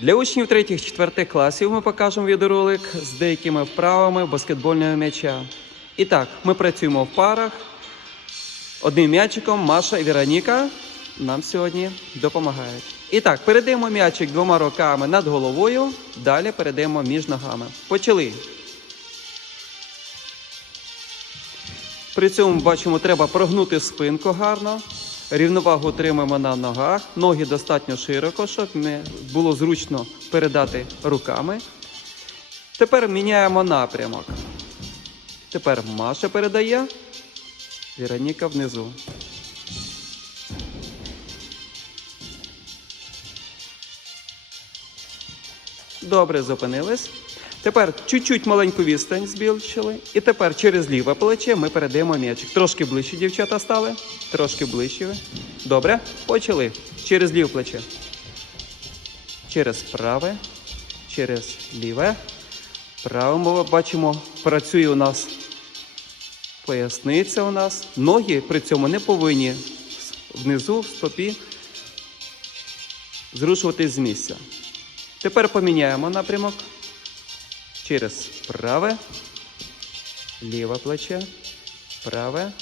Для учнів 3-4 класів ми покажемо відеоролик з деякими вправами баскетбольного м'яча. І так, ми працюємо в парах. Одним м'ячиком Маша і Вероніка нам сьогодні допомагають. І так, передаємо м'ячик двома руками над головою, далі передаємо між ногами. Почали. При цьому бачимо, треба прогнути спинку гарно. Рівновагу отримаємо на ногах, ноги достатньо широко, щоб не було зручно передати руками. Тепер міняємо напрямок. Тепер Маша передає, Вероніка внизу. Добре, зупинились. Тепер чуть-чуть маленьку відстань збільшили. І тепер через ліве плече ми передаємо м'ячик. Трошки ближче дівчата стали. Трошки ближче. Добре, почали. Через ліве плече. Через праве. Через ліве. Праве ми бачимо, працює у нас поясниця у нас. Ноги при цьому не повинні внизу в стопі зрушуватись з місця. Тепер поміняємо напрямок через праве, ліве плече, праве,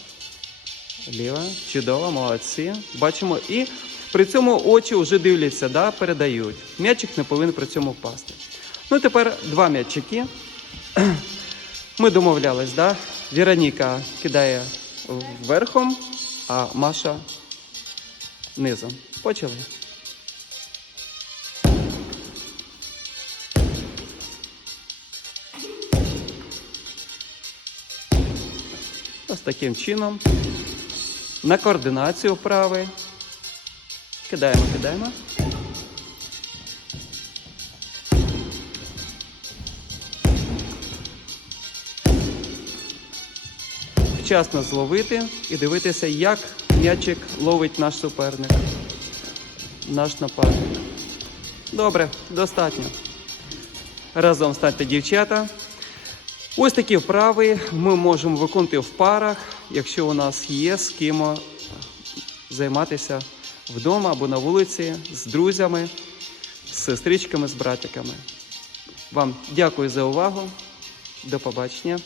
ліве. Чудово, молодці. Бачимо. І при цьому очі вже дивляться, да, передають. М'ячик не повинен при цьому впасти. Ну, тепер два м'ячики. Ми домовлялись, да? Вероніка кидає верхом, а Маша низом. Почали. Ось таким чином. На координацію вправи. Кидаємо, кидаємо. Вчасно зловити і дивитися, як м'ячик ловить наш суперник, наш нападник. Добре, достатньо. Разом станьте дівчата. Ось такі вправи ми можемо виконувати в парах, якщо у нас є з ким займатися вдома або на вулиці з друзями, з сестричками, з братиками. Вам дякую за увагу. До побачення.